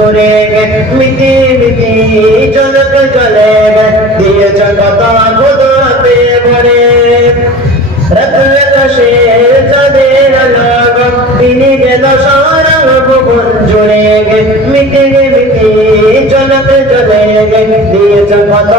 জুড়ে গে মিটি মিটি ঝলক জ্বলে গে দিয়েছ কত খুদাতে ভরে রত আকাশে চাঁদের আলো তিনি যেন সারা ভুবন জুড়ে গে মিটি মিটি ঝলক জ্বলে গে দিয়েছ কত